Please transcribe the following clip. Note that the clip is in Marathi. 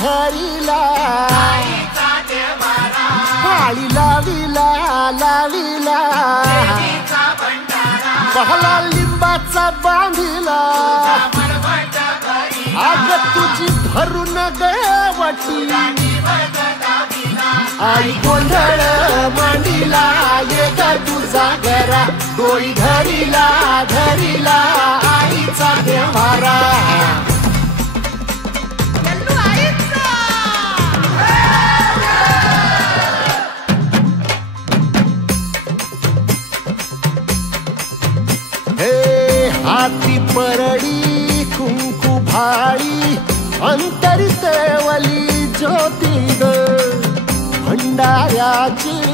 धरिला पाळी लाविला लाविला पहला लिंबाचा बांधिला आग तुझी भरून गवटी आई गोंधळ मांडीला ये ग तुझा घरा डोई धरिला धरिला आईचा देवारा हाती परडी कुंकू भाळी अंतरी तेवली ज्योती ग भंडाऱ्याची